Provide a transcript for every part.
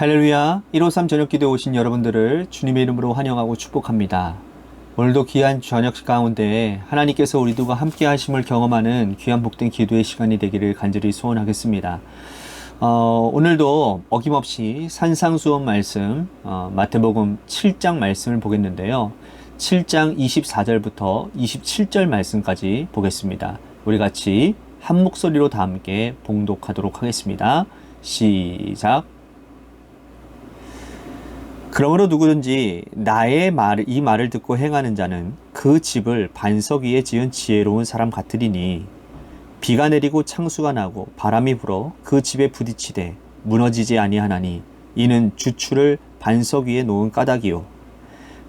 할렐루야, 153 저녁기도에 오신 여러분들을 주님의 이름으로 환영하고 축복합니다. 오늘도 귀한 저녁 가운데 하나님께서 우리들과 함께 하심을 경험하는 귀한 복된 기도의 시간이 되기를 간절히 소원하겠습니다. 오늘도 어김없이 산상수훈 말씀, 마태복음 7장 말씀을 보겠는데요. 7장 24절부터 27절 말씀까지 보겠습니다. 우리 같이 한 목소리로 다 함께 봉독하도록 하겠습니다. 시작. 그러므로 누구든지 나의 이 말을 듣고 행하는 자는 그 집을 반석 위에 지은 지혜로운 사람 같으리니 비가 내리고 창수가 나고 바람이 불어 그 집에 부딪히되 무너지지 아니하나니 이는 주추를 반석 위에 놓은 까닭이요.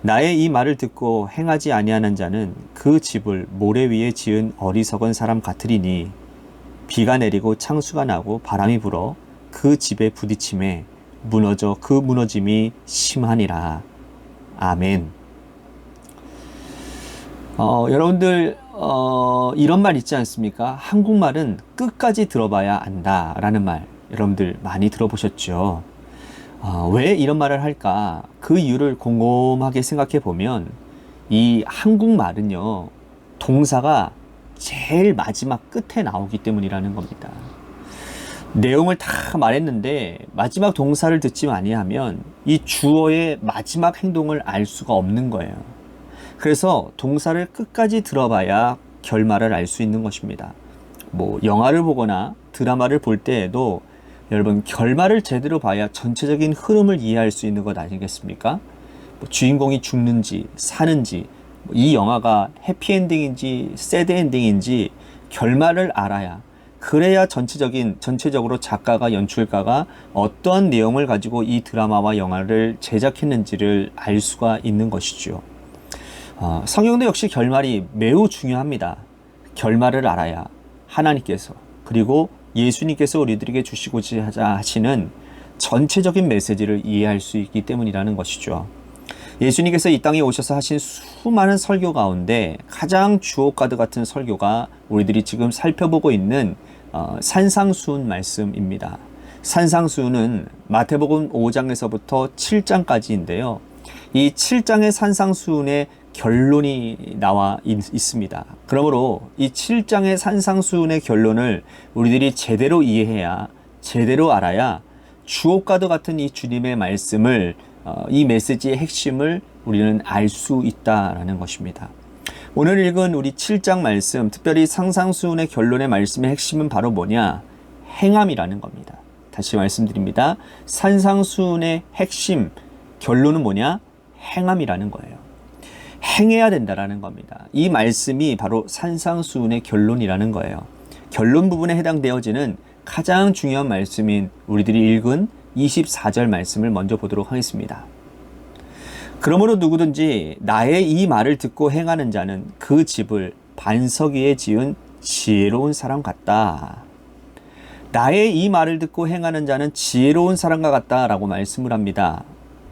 나의 이 말을 듣고 행하지 아니하는 자는 그 집을 모래 위에 지은 어리석은 사람 같으리니 비가 내리고 창수가 나고 바람이 불어 그 집에 부딪힘에 무너져 그 무너짐이 심하니라. 아멘. 여러분들 이런 말 있지 않습니까? 한국말은 끝까지 들어봐야 안다 라는 말 여러분들 많이 들어보셨죠? 왜 이런 말을 할까? 그 이유를 곰곰하게 생각해 보면 이 한국말은요, 동사가 제일 마지막 끝에 나오기 때문이라는 겁니다. 내용을 다 말했는데 마지막 동사를 듣지 아니하면 이 주어의 마지막 행동을 알 수가 없는 거예요. 그래서 동사를 끝까지 들어봐야 결말을 알 수 있는 것입니다. 영화를 보거나 드라마를 볼 때에도 여러분 결말을 제대로 봐야 전체적인 흐름을 이해할 수 있는 것 아니겠습니까? 주인공이 죽는지 사는지 이 영화가 해피엔딩인지 새드엔딩인지 결말을 알아야, 그래야 전체적으로 작가가, 연출가가 어떠한 내용을 가지고 이 드라마와 영화를 제작했는지를 알 수가 있는 것이죠. 성경도 역시 결말이 매우 중요합니다. 결말을 알아야 하나님께서 그리고 예수님께서 우리들에게 주시고자 하시는 전체적인 메시지를 이해할 수 있기 때문이라는 것이죠. 예수님께서 이 땅에 오셔서 하신 수많은 설교 가운데 가장 주옥가드 같은 설교가 우리들이 지금 살펴보고 있는 산상수훈 말씀입니다. 산상수훈은 마태복음 5장에서부터 7장까지인데요. 이 7장의 산상수훈의 결론이 나와 있습니다. 그러므로 이 7장의 산상수훈의 결론을 우리들이 제대로 이해해야, 제대로 알아야 주옥가드 같은 이 주님의 말씀을, 이 메시지의 핵심을 우리는 알 수 있다라는 것입니다. 오늘 읽은 우리 7장 말씀, 특별히 산상수훈의 결론의 말씀의 핵심은 바로 뭐냐? 행함이라는 겁니다. 다시 말씀드립니다. 산상수훈의 핵심, 결론은 뭐냐? 행함이라는 거예요. 행해야 된다라는 겁니다. 이 말씀이 바로 산상수훈의 결론이라는 거예요. 결론 부분에 해당되어지는 가장 중요한 말씀인 우리들이 읽은 24절 말씀을 먼저 보도록 하겠습니다. 그러므로 누구든지 나의 이 말을 듣고 행하는 자는 그 집을 반석 위에 지은 지혜로운 사람 같다. 나의 이 말을 듣고 행하는 자는 지혜로운 사람과 같다라고 말씀을 합니다.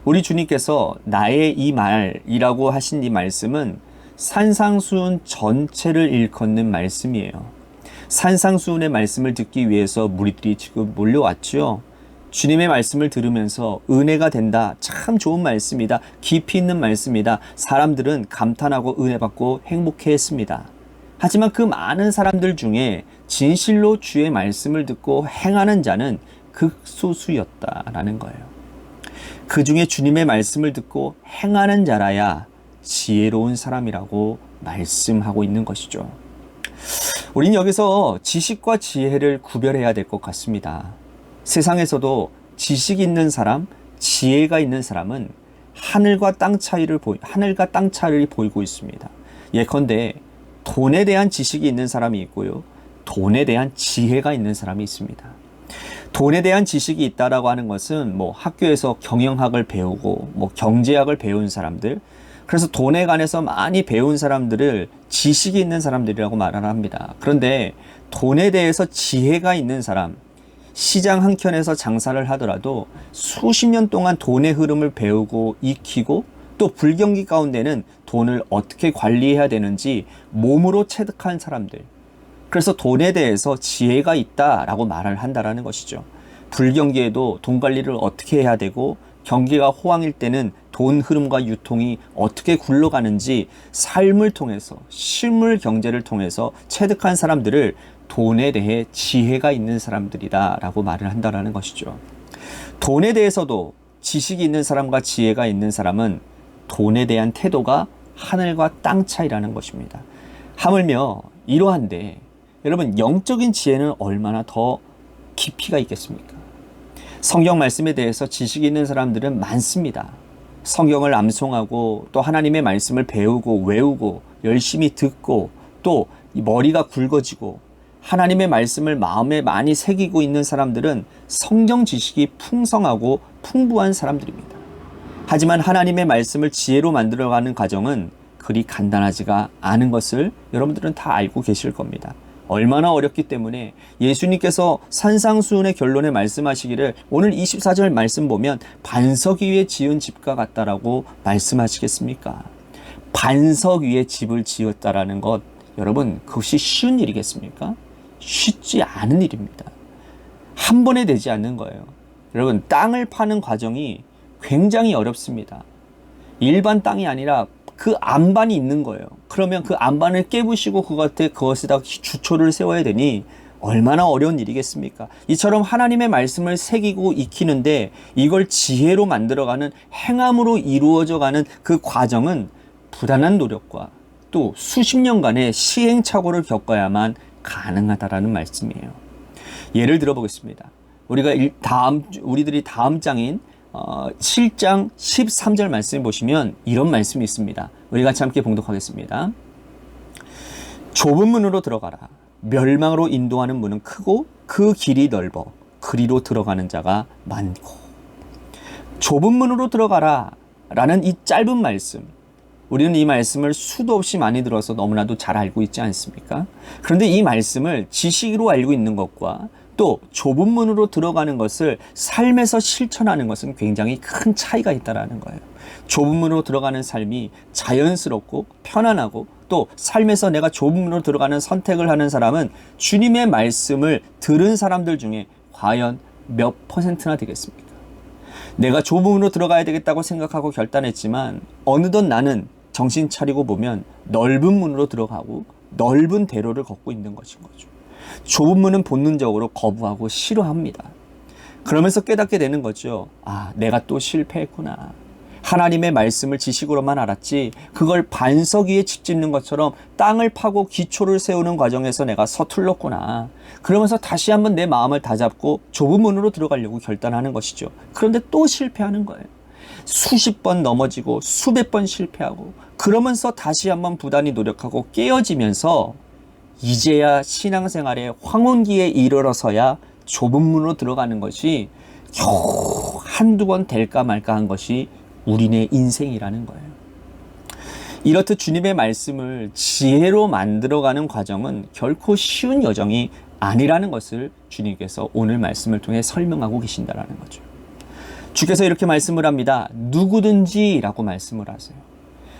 우리 주님께서 나의 이 말이라고 하신 이 말씀은 산상수훈 전체를 일컫는 말씀이에요. 산상수훈의 말씀을 듣기 위해서 무리들이 지금 몰려왔죠. 주님의 말씀을 들으면서 은혜가 된다, 참 좋은 말씀이다, 깊이 있는 말씀이다, 사람들은 감탄하고 은혜받고 행복해했습니다. 하지만 그 많은 사람들 중에 진실로 주의 말씀을 듣고 행하는 자는 극소수였다라는 거예요. 그 중에 주님의 말씀을 듣고 행하는 자라야 지혜로운 사람이라고 말씀하고 있는 것이죠. 우린 여기서 지식과 지혜를 구별해야 될 것 같습니다. 세상에서도 지식 있는 사람, 지혜가 있는 사람은 하늘과 땅 차이를 보이고 있습니다. 예컨대 돈에 대한 지식이 있는 사람이 있고요, 돈에 대한 지혜가 있는 사람이 있습니다. 돈에 대한 지식이 있다라고 하는 것은 학교에서 경영학을 배우고 경제학을 배운 사람들, 그래서 돈에 관해서 많이 배운 사람들을 지식이 있는 사람들이라고 말을 합니다. 그런데 돈에 대해서 지혜가 있는 사람, 시장 한켠에서 장사를 하더라도 수십 년 동안 돈의 흐름을 배우고 익히고 또 불경기 가운데는 돈을 어떻게 관리해야 되는지 몸으로 체득한 사람들, 그래서 돈에 대해서 지혜가 있다라고 말을 한다라는 것이죠. 불경기에도 돈 관리를 어떻게 해야 되고 경기가 호황일 때는 돈 흐름과 유통이 어떻게 굴러가는지 삶을 통해서 실물 경제를 통해서 체득한 사람들을 돈에 대해 지혜가 있는 사람들이다 라고 말을 한다는 것이죠. 돈에 대해서도 지식이 있는 사람과 지혜가 있는 사람은 돈에 대한 태도가 하늘과 땅 차이라는 것입니다. 하물며 이러한데 여러분 영적인 지혜는 얼마나 더 깊이가 있겠습니까? 성경 말씀에 대해서 지식이 있는 사람들은 많습니다. 성경을 암송하고 또 하나님의 말씀을 배우고 외우고 열심히 듣고 또 머리가 굵어지고 하나님의 말씀을 마음에 많이 새기고 있는 사람들은 성경 지식이 풍성하고 풍부한 사람들입니다. 하지만 하나님의 말씀을 지혜로 만들어가는 과정은 그리 간단하지가 않은 것을 여러분들은 다 알고 계실 겁니다. 얼마나 어렵기 때문에 예수님께서 산상수훈의 결론에 말씀하시기를 오늘 24절 말씀 보면 반석 위에 지은 집과 같다라고 말씀하시겠습니까? 반석 위에 집을 지었다라는 것, 여러분 그것이 쉬운 일이겠습니까? 쉽지 않은 일입니다. 한 번에 되지 않는 거예요. 여러분 땅을 파는 과정이 굉장히 어렵습니다. 일반 땅이 아니라 그 안반이 있는 거예요. 그러면 그 안반을 깨부시고 그것에다 주초를 세워야 되니 얼마나 어려운 일이겠습니까? 이처럼 하나님의 말씀을 새기고 익히는데 이걸 지혜로 만들어가는 행함으로 이루어져가는 그 과정은 부단한 노력과 또 수십 년간의 시행착오를 겪어야만 가능하다라는 말씀이에요. 예를 들어 보겠습니다. 우리들이 다음 장인 7장 13절 말씀을 보시면 이런 말씀이 있습니다. 우리 같이 함께 봉독하겠습니다. 좁은 문으로 들어가라. 멸망으로 인도하는 문은 크고 그 길이 넓어 그리로 들어가는 자가 많고. 좁은 문으로 들어가라 라는 이 짧은 말씀, 우리는 이 말씀을 수도 없이 많이 들어서 너무나도 잘 알고 있지 않습니까? 그런데 이 말씀을 지식으로 알고 있는 것과 또 좁은 문으로 들어가는 것을 삶에서 실천하는 것은 굉장히 큰 차이가 있다는 거예요. 좁은 문으로 들어가는 삶이 자연스럽고 편안하고 또 삶에서 내가 좁은 문으로 들어가는 선택을 하는 사람은 주님의 말씀을 들은 사람들 중에 과연 몇 퍼센트나 되겠습니까? 내가 좁은 문으로 들어가야 되겠다고 생각하고 결단했지만 어느덧 나는 정신 차리고 보면 넓은 문으로 들어가고 넓은 대로를 걷고 있는 것인 거죠. 좁은 문은 본능적으로 거부하고 싫어합니다. 그러면서 깨닫게 되는 거죠. 아, 내가 또 실패했구나. 하나님의 말씀을 지식으로만 알았지 그걸 반석 위에 집 짓는 것처럼 땅을 파고 기초를 세우는 과정에서 내가 서툴렀구나. 그러면서 다시 한번 내 마음을 다잡고 좁은 문으로 들어가려고 결단하는 것이죠. 그런데 또 실패하는 거예요. 수십 번 넘어지고 수백 번 실패하고 그러면서 다시 한번 부단히 노력하고 깨어지면서 이제야 신앙생활의 황혼기에 이르러서야 좁은 문으로 들어가는 것이 겨우 한두 번 될까 말까 한 것이 우리네 인생이라는 거예요. 이렇듯 주님의 말씀을 지혜로 만들어가는 과정은 결코 쉬운 여정이 아니라는 것을 주님께서 오늘 말씀을 통해 설명하고 계신다는 거죠. 주께서 이렇게 말씀을 합니다. 누구든지 라고 말씀을 하세요.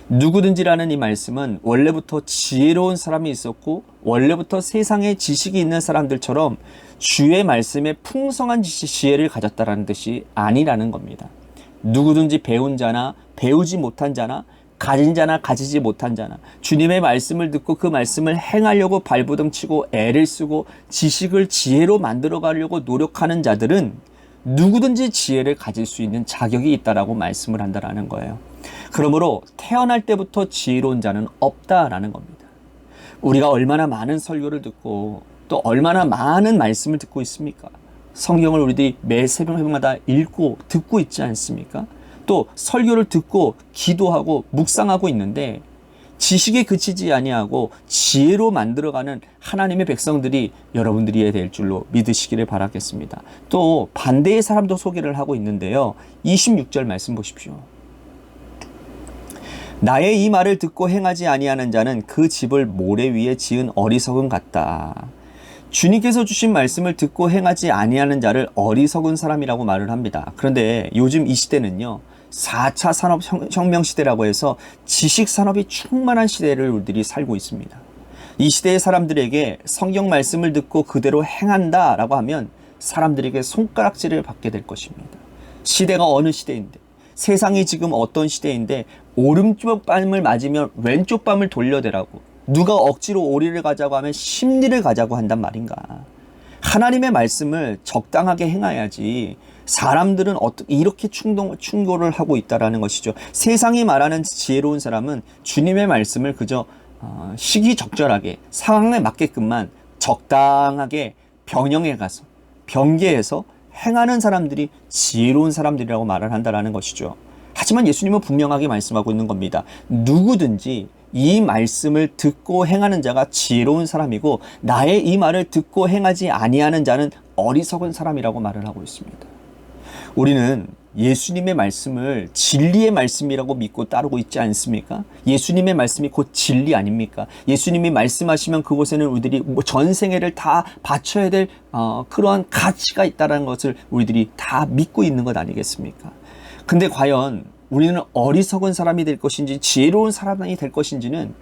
누구든지라는 이 말씀은 원래부터 지혜로운 사람이 있었고 원래부터 세상에 지식이 있는 사람들처럼 주의 말씀에 풍성한 지혜를 가졌다라는 뜻이 아니라는 겁니다. 누구든지 배운 자나 배우지 못한 자나 가진 자나 가지지 못한 자나 주님의 말씀을 듣고 그 말씀을 행하려고 발버둥치고 애를 쓰고 지식을 지혜로 만들어가려고 노력하는 자들은 누구든지 지혜를 가질 수 있는 자격이 있다라고 말씀을 한다라는 거예요. 그러므로 태어날 때부터 지혜로운 자는 없다라는 겁니다. 우리가 얼마나 많은 설교를 듣고 또 얼마나 많은 말씀을 듣고 있습니까? 성경을 우리들이 매 새벽마다 읽고 듣고 있지 않습니까? 또 설교를 듣고 기도하고 묵상하고 있는데 지식에 그치지 아니하고 지혜로 만들어가는 하나님의 백성들이 여러분들이 될 줄로 믿으시기를 바라겠습니다. 또 반대의 사람도 소개를 하고 있는데요. 26절 말씀 보십시오. 나의 이 말을 듣고 행하지 아니하는 자는 그 집을 모래 위에 지은 어리석음 같다. 주님께서 주신 말씀을 듣고 행하지 아니하는 자를 어리석은 사람이라고 말을 합니다. 그런데 요즘 이 시대는요. 4차 산업혁명 시대라고 해서 지식산업이 충만한 시대를 우리들이 살고 있습니다. 이 시대의 사람들에게 성경 말씀을 듣고 그대로 행한다라고 하면 사람들에게 손가락질을 받게 될 것입니다. 시대가 어느 시대인데, 세상이 지금 어떤 시대인데 오른쪽 뺨을 맞으면 왼쪽 뺨을 돌려대라고, 누가 억지로 오리를 가자고 하면 십리를 가자고 한단 말인가. 하나님의 말씀을 적당하게 행해야지 사람들은 어떻게 이렇게 충고를 하고 있다라는 것이죠. 세상이 말하는 지혜로운 사람은 주님의 말씀을 그저 시기적절하게 상황에 맞게끔만 적당하게 변형해 가서 변개해서 행하는 사람들이 지혜로운 사람들이라고 말을 한다라는 것이죠. 하지만 예수님은 분명하게 말씀하고 있는 겁니다. 누구든지 이 말씀을 듣고 행하는 자가 지혜로운 사람이고, 나의 이 말을 듣고 행하지 아니하는 자는 어리석은 사람이라고 말을 하고 있습니다. 우리는 예수님의 말씀을 진리의 말씀이라고 믿고 따르고 있지 않습니까? 예수님의 말씀이 곧 진리 아닙니까? 예수님이 말씀하시면 그곳에는 우리들이 전생애를 다 바쳐야 될 그러한 가치가 있다는 것을 우리들이 다 믿고 있는 것 아니겠습니까? 근데 과연 우리는 어리석은 사람이 될 것인지 지혜로운 사람이 될 것인지는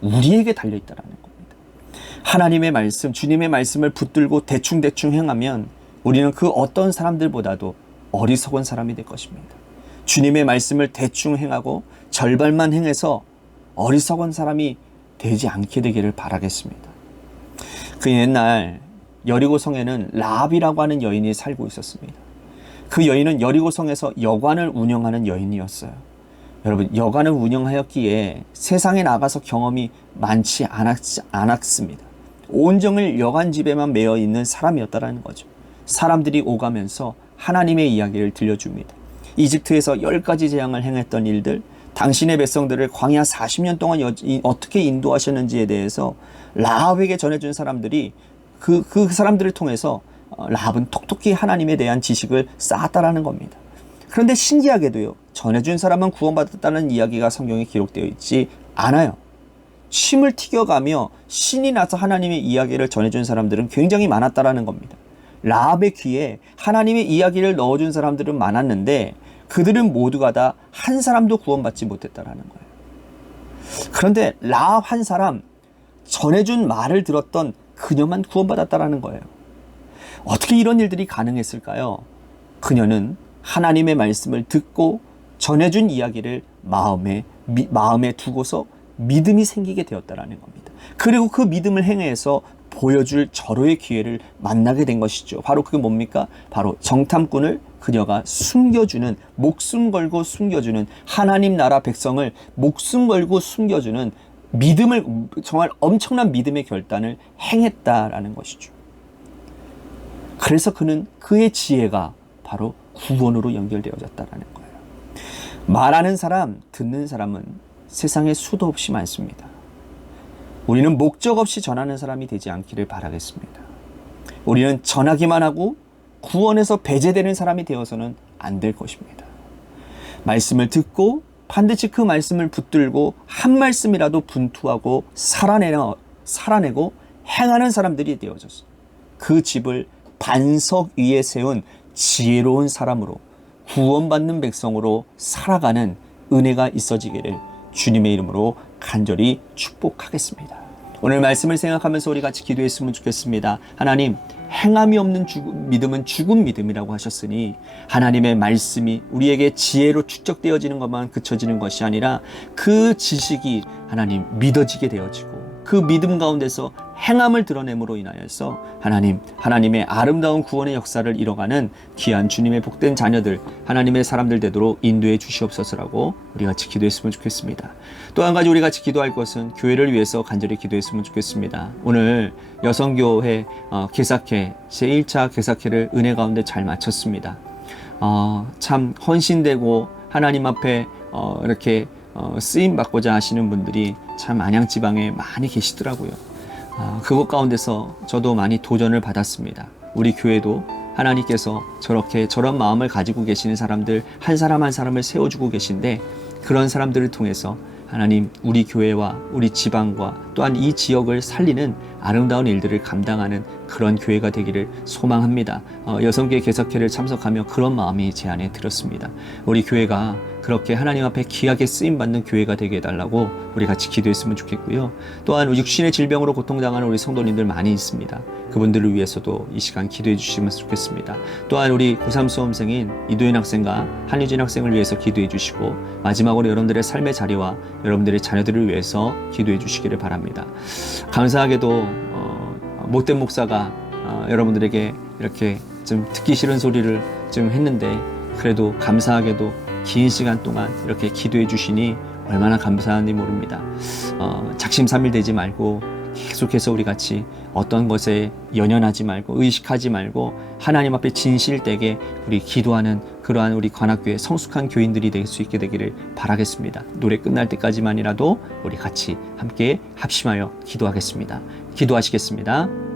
우리에게 달려있다는 겁니다. 하나님의 말씀, 주님의 말씀을 붙들고 대충대충 행하면 우리는 그 어떤 사람들보다도 어리석은 사람이 될 것입니다. 주님의 말씀을 대충 행하고 절반만 행해서 어리석은 사람이 되지 않게 되기를 바라겠습니다. 그 옛날 여리고성에는 라합이라고 하는 여인이 살고 있었습니다. 그 여인은 여리고성에서 여관을 운영하는 여인이었어요. 여러분, 여관을 운영하였기에 세상에 나가서 경험이 많지 않았습니다. 온종일 여관 집에만 매여 있는 사람이었다는 거죠. 사람들이 오가면서 하나님의 이야기를 들려줍니다. 이집트에서 10가지 재앙을 행했던 일들, 당신의 백성들을 광야 40년 동안 어떻게 인도하셨는지에 대해서 라합에게 전해준 사람들이 그 사람들을 통해서 라합은 톡톡히 하나님에 대한 지식을 쌓았다라는 겁니다. 그런데 신기하게도요, 전해준 사람은 구원받았다는 이야기가 성경에 기록되어 있지 않아요. 침을 튀겨가며 신이 나서 하나님의 이야기를 전해준 사람들은 굉장히 많았다라는 겁니다. 라합의 귀에 하나님의 이야기를 넣어준 사람들은 많았는데 그들은 모두가 다 한 사람도 구원받지 못했다라는 거예요. 그런데 라합 한 사람, 전해준 말을 들었던 그녀만 구원받았다라는 거예요. 어떻게 이런 일들이 가능했을까요? 그녀는 하나님의 말씀을 듣고 전해준 이야기를 마음에 두고서 믿음이 생기게 되었다라는 겁니다. 그리고 그 믿음을 행해서 보여줄 절호의 기회를 만나게 된 것이죠. 바로 그게 뭡니까? 바로 정탐꾼을 그녀가 숨겨주는, 목숨 걸고 숨겨주는, 하나님 나라 백성을 목숨 걸고 숨겨주는 믿음을, 정말 엄청난 믿음의 결단을 행했다라는 것이죠. 그래서 그의 지혜가 바로 구원으로 연결되어졌다라는 거예요. 말하는 사람, 듣는 사람은 세상에 수도 없이 많습니다. 우리는 목적 없이 전하는 사람이 되지 않기를 바라겠습니다. 우리는 전하기만 하고 구원에서 배제되는 사람이 되어서는 안 될 것입니다. 말씀을 듣고 반드시 그 말씀을 붙들고 한 말씀이라도 분투하고 살아내고 행하는 사람들이 되어졌어요. 그 집을 반석 위에 세운 지혜로운 사람으로, 구원받는 백성으로 살아가는 은혜가 있어지기를 주님의 이름으로 간절히 축복하겠습니다. 오늘 말씀을 생각하면서 우리 같이 기도했으면 좋겠습니다. 하나님, 행함이 없는 믿음은 죽은 믿음이라고 하셨으니 하나님의 말씀이 우리에게 지혜로 축적되어지는 것만 그쳐지는 것이 아니라 그 지식이 하나님 믿어지게 되어지고 그 믿음 가운데서 행함을 드러냄으로 인하여서 하나님의 아름다운 구원의 역사를 이뤄가는 귀한 주님의 복된 자녀들, 하나님의 사람들 되도록 인도해 주시옵소서라고 우리 같이 기도했으면 좋겠습니다. 또 한 가지 우리 같이 기도할 것은 교회를 위해서 간절히 기도했으면 좋겠습니다. 오늘 여성교회 개사회 제1차 개사회를 은혜 가운데 잘 마쳤습니다. 참 헌신되고 하나님 앞에 이렇게 쓰임 받고자 하시는 분들이 참 안양지방에 많이 계시더라고요. 그것 가운데서 저도 많이 도전을 받았습니다. 우리 교회도 하나님께서 저런 마음을 가지고 계시는 사람들 한 사람 한 사람을 세워주고 계신데, 그런 사람들을 통해서 하나님 우리 교회와 우리 지방과 또한 이 지역을 살리는 아름다운 일들을 감당하는 그런 교회가 되기를 소망합니다. 여성교회 개석회를 참석하며 그런 마음이 제 안에 들었습니다. 우리 교회가 그렇게 하나님 앞에 귀하게 쓰임받는 교회가 되게 해달라고 우리 같이 기도했으면 좋겠고요. 또한 육신의 질병으로 고통당하는 우리 성도님들 많이 있습니다. 그분들을 위해서도 이 시간 기도해 주시면 좋겠습니다. 또한 우리 고3 수험생인 이도현 학생과 한유진 학생을 위해서 기도해 주시고, 마지막으로 여러분들의 삶의 자리와 여러분들의 자녀들을 위해서 기도해 주시기를 바랍니다. 감사하게도 못된 목사가 여러분들에게 이렇게 좀 듣기 싫은 소리를 좀 했는데, 그래도 감사하게도 긴 시간 동안 이렇게 기도해 주시니 얼마나 감사한지 모릅니다. 작심삼일되지 말고 계속해서 우리 같이 어떤 것에 연연하지 말고 의식하지 말고 하나님 앞에 진실되게 우리 기도하는 그러한 우리 관악교회 성숙한 교인들이 될 수 있게 되기를 바라겠습니다. 노래 끝날 때까지만이라도 우리 같이 함께 합심하여 기도하겠습니다. 기도하시겠습니다.